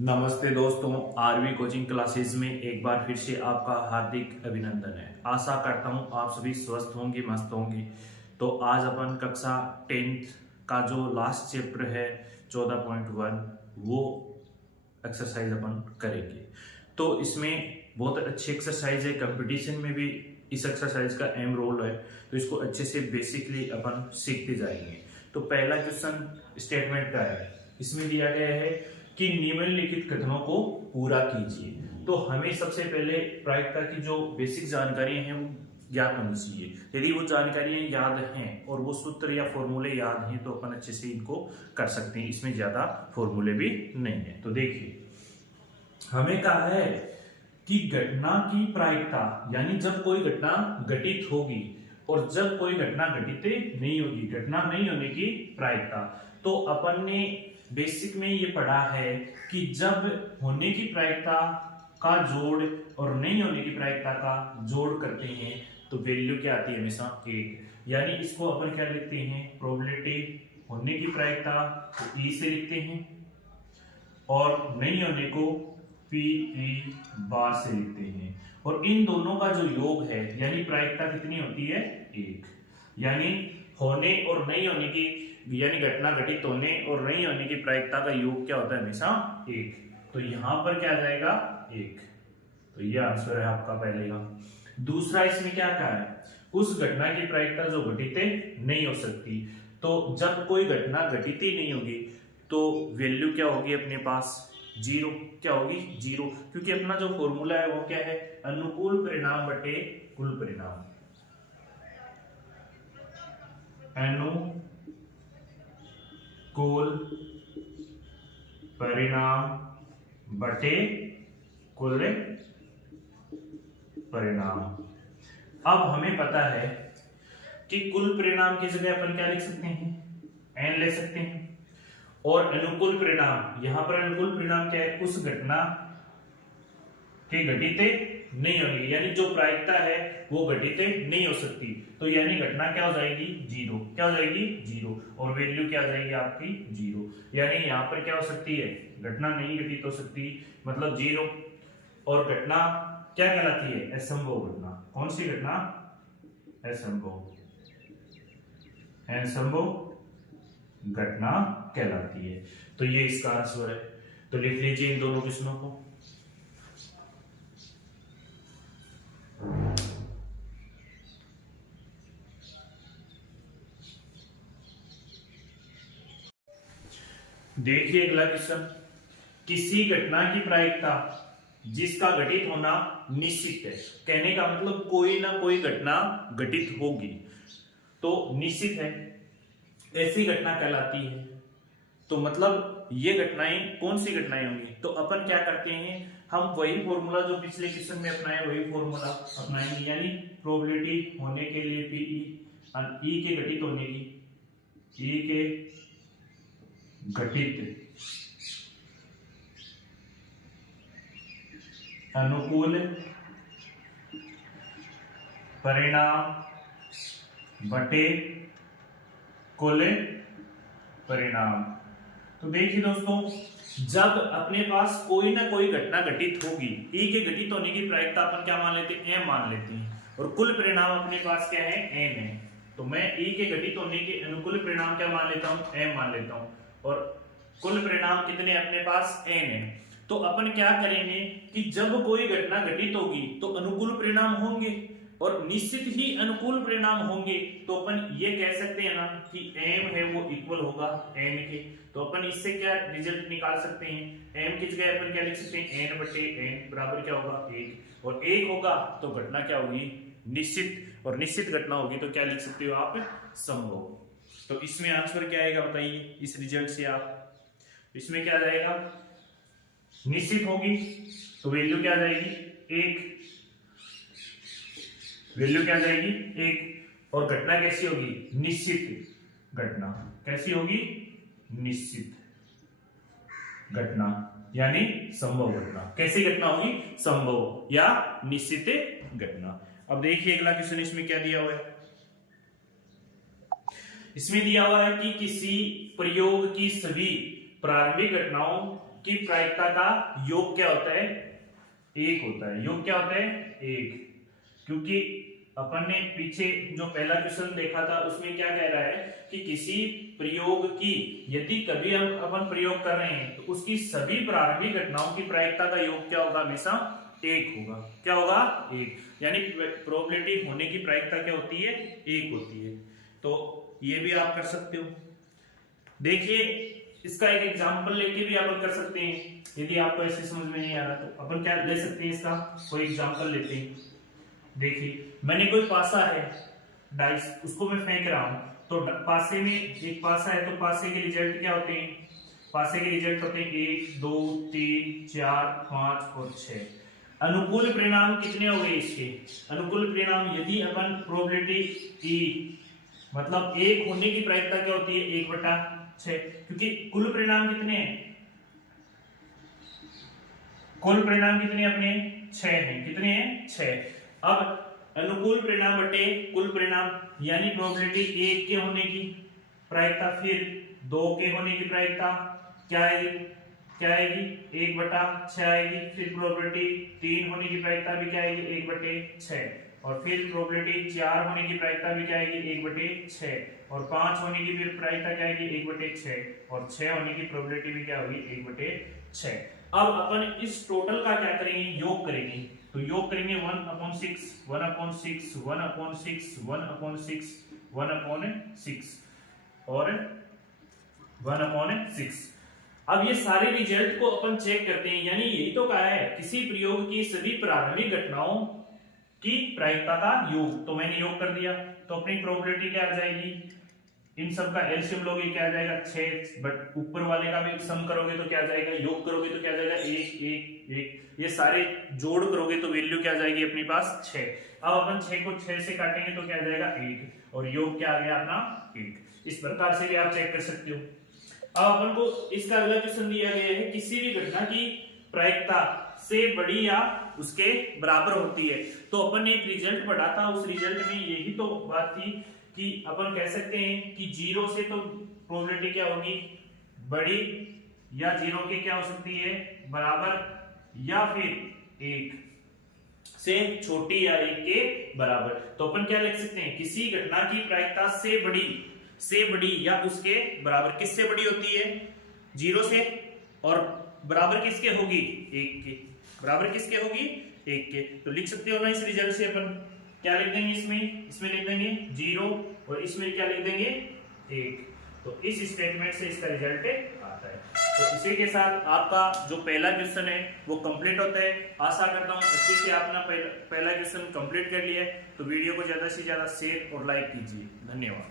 नमस्ते दोस्तों, RV coaching classes में एक बार फिर से आपका हार्दिक अभिनंदन है। आशा करता हूं आप सभी स्वस्थ होंगे, मस्त होंगे। तो आज अपन कक्षा 10th का जो लास्ट चैप्टर है 14.1 वो एक्सरसाइज अपन करेंगे। तो इसमें बहुत अच्छी एक्सरसाइज है, कंपटीशन में भी इस एक्सरसाइज का अहम रोल है। तो इसको अच्छे से बेसिकली अपन सीखते जाएंगे। तो पहला क्वेश्चन स्टेटमेंट का है, इसमें दिया गया है कि निम्नलिखित कथनों को पूरा कीजिए। तो हमें सबसे पहले प्रायिकता की जो बेसिक जानकारी है वो ज्ञात होनी चाहिए। यदि वो जानकारियां याद हैं और वो सूत्र या फॉर्मूले याद हैं तो अपन अच्छे से इनको कर सकते हैं। इसमें ज्यादा फॉर्मूले भी नहीं है। तो देखिए, हमें कहा है कि घटना की प्रायिकता, यानी जब कोई घटना घटित होगी और जब कोई घटना घटित नहीं होगी, घटना नहीं होने की प्रायिकता। तो अपन ने बेसिक में ये पढ़ा है कि जब होने की प्रायिकता का जोड़ और नहीं होने की प्रायिकता का जोड़ करते हैं तो वैल्यू क्या आती है? हमेशा 1। यानी इसको अपन क्या लिखते हैं? प्रोबेबिलिटी होने की प्रायिकता को ई से लिखते हैं और नहीं होने को पी ई बार से लिखते हैं। और इन दोनों का जो योग है, यानी प्रायिकता कितनी होती है? 1। यानी होने और नहीं होने की, यानी घटना घटित होने और नहीं होने की प्रायिकता का योग क्या होता है? हमेशा 1। तो यहां पर क्या आ जाएगा? 1। तो ये आंसर है आपका पहले का। दूसरा इसमें क्या कहा है? उस घटना की प्रायिकता जो घटित नहीं हो सकती। तो जब कोई घटना घटित ही नहीं होगी तो वैल्यू क्या होगी अपने पास? 0। क्या होगी? 0। क्योंकि अपना जो फॉर्मूला है वो क्या है? अनुकूल परिणाम बटे कुल परिणाम। अनुकूल परिणाम बटे कुल परिणाम। अब हमें पता है कि कुल परिणाम की जगह अपन क्या लिख सकते हैं? n ले सकते हैं। और अनुकूल परिणाम, यहां पर अनुकूल परिणाम क्या है? उस घटना के घटित नहीं होगी, यानी जो प्रायिकता है वो घटित नहीं हो सकती। तो यानी घटना क्या हो जाएगी? 0। क्या हो जाएगी? 0। और वैल्यू क्या आ जाएगी आपकी? 0। यानी यहां पर क्या हो सकती है? घटना नहीं घटित हो सकती, मतलब 0। और घटना क्या कहलाती है? असंभव घटना। कौन सी घटना? असंभव। असंभव घटना कहलाती है। तो ये इसका आंसर है। तो लिख लीजिए इन दोनों क्वेश्चनों को। देखिए अगला क्वेश्चन, किसी घटना की प्रायिकता जिसका घटित होना निश्चित है। कहने का मतलब कोई ना कोई घटना घटित होगी, तो निश्चित है, ऐसी घटना कहलाती है। तो मतलब ये घटनाएं कौन सी घटनाएं होंगी? तो अपन क्या करते हैं, हम वही फॉर्मूला जो पिछले क्वेश्चन में अपनाए वही फॉर्मूला अपनाएंगे। यानी प्रोबेबिलिटी होने के लिए पीई, ई के घटित होने की, ई के घटित अनुकूल परिणाम बटे कुल परिणाम। तो देखिए दोस्तों, जब अपने पास कोई ना कोई घटना घटित होगी, ई के घटित होने की प्रायिकता अपन क्या मान लेते हैं? m मान लेते हैं। और कुल परिणाम अपने पास क्या है? n है। तो मैं ई के घटित होने के अनुकूल परिणाम क्या मान लेता हूं? m मान लेता हूं। और कुल परिणाम कितने अपने पास? n है। तो अपन क्या करेंगे कि जब कोई घटना घटित होगी तो अनुकूल परिणाम होंगे और निश्चित ही अनुकूल परिणाम होंगे। तो अपन ये कह सकते हैं ना कि m है वो इक्वल होगा n के। तो अपन इससे क्या रिजल्ट निकाल सकते हैं? m की जगह अपन क्या लिख सकते हैं? n बटे n बराबर क्या होगा? 1। और 1 होगा तो घटना क्या होगी? निश्चित। और निश्चित घटना होगी तो क्या लिख सकते हो आप? संभव। तो इसमें आंसर क्या आएगा बताइए? इस रिजल्ट से आप इसमें क्या जाएगा? निश्चित होगी तो वैल्यू क्या आ जाएगी? 1। वैल्यू क्या आ जाएगी? 1। और घटना कैसी होगी? निश्चित घटना। कैसी होगी? निश्चित घटना, यानी संभव घटना। कैसी घटना होगी? संभव या निश्चित घटना। अब देखिए अगला क्वेश्चन, इसमें क्या दिया हुआ है? इसमें दिया हुआ है कि किसी प्रयोग की सभी प्रारंभिक घटनाओं कि प्रायिकता का योग क्या होता है, एक होता है। योग क्या होता है, एक। क्योंकि अपन ने पीछे जो पहला क्वेश्चन देखा था उसमें क्या कह रहा है कि किसी प्रयोग की यदि कभी हम अपन प्रयोग कर रहे हैं तो उसकी सभी प्रारंभिक घटनाओं की प्रायिकता का योग क्या होगा, हमेशा एक होगा। क्या होगा, एक। यानी प्रोबेबिलिटी होने की प्रायिकता क्या होती है, एक होती है। तो ये भी आप कर सकते हो। देखिए इसका एक एग्जांपल लेके भी अपन कर सकते हैं। यदि आपको ऐसे समझ में नहीं आ रहा तो अपन क्या ले सकते हैं, इसका कोई एग्जांपल लेते हैं। देखिए मैंने कोई पासा है, डाइस, उसको मैं फेंक रहा हूं, तो पासे में एक पासा है तो पासे के रिजल्ट क्या होते हैं, पासे के रिजल्ट होते हैं 1 2 3 4 5 और 6। अनुकूल परिणाम कितने हो गए इसके, अनुकूल परिणाम यदि अपन प्रोबेबिलिटी ई मतलब एक होने की प्रायिकता क्या होती है, 1/6, क्योंकि कुल परिणाम कितने हैं, कुल परिणाम कितने अपने 6 हैं, कितने हैं 6। अब अनुकूल परिणाम बटे कुल परिणाम यानी प्रोबेबिलिटी 1 के होने की प्रायिकता फिर 2 के होने की प्रायिकता क्या आएगी, क्या आएगी 1/6 आएगी। फिर प्रोबेबिलिटी 3 होने की प्रायिकता भी क्या आएगी 1/6, और फिर प्रोबेबिलिटी 4 होने की प्रायिकता भी क्या आएगी 1/6, और 5 होने की फिर प्रायिकता क्या आएगी 1/6, और 6 होने की प्रोबेबिलिटी भी क्या होगी 1/6। अब अपन इस टोटल का क्या करेंगे, योग करेंगे। तो योग करेंगे 1/6 1/6 1/6 1/6 1/6 और 1/6। अब ये सारे रिजल्ट को अपन चेक करते हैं, यानी यही तो कहा है किसी प्रयोग की सभी प्रारंभिक घटनाओं की प्रायिकता का योग। तो मैंने योग कर दिया, तो अपनी प्रोबेबिलिटी क्या आ जाएगी, इन सब का एलसीएम लोगे क्या आ जाएगा 6, बट ऊपर वाले का भी सम करोगे तो क्या आ जाएगा, योग करोगे तो क्या आ जाएगा 1 1 1, ये सारे जोड़ करोगे तो वैल्यू क्या आ जाएगी अपने पास 6। अब अपन 6 को 6 से काटेंगे तो क्या आ जाएगा 1, और योग क्या आ गया अपना 1। इस प्रकार से भी आप चेक कर सकते हो। अब अपन को इसका अगला क्वेश्चन दिया गया है, किसी भी घटना की प्रायिकता से बड़ी या उसके बराबर होती है। तो अपन ने एक रिजल्ट पढ़ा था, उस रिजल्ट में यही तो बात थी कि अपन कह सकते हैं कि 0 से तो प्रोबेबिलिटी क्या होगी बड़ी, या 0 के क्या हो सकती है बराबर, या फिर 1 से छोटी या 1 के बराबर। तो अपन क्या लिख सकते हैं, किसी घटना की प्रायिकता से बड़ी या उसके बराबर। किससे बड़ी होती है, 0 से, और बराबर किसके होगी 1 के, बराबर किसके होगी 1 के। तो लिख सकते हो ना इस रिजल्ट से अपन क्या लिख देंगे, इसमें लिख देंगे 0 और इसमें क्या लिख देंगे 1। तो इस स्टेटमेंट से इसका रिजल्ट आता है। तो इसी के साथ आपका जो पहला क्वेश्चन है वो कंप्लीट होता है। आशा करता हूँ अच्छे से आपने पहला क्वेश्चन कंप्लीट कर लिया है। तो वीडियो को ज्यादा से ज्यादा शेयर और लाइक कीजिए। धन्यवाद।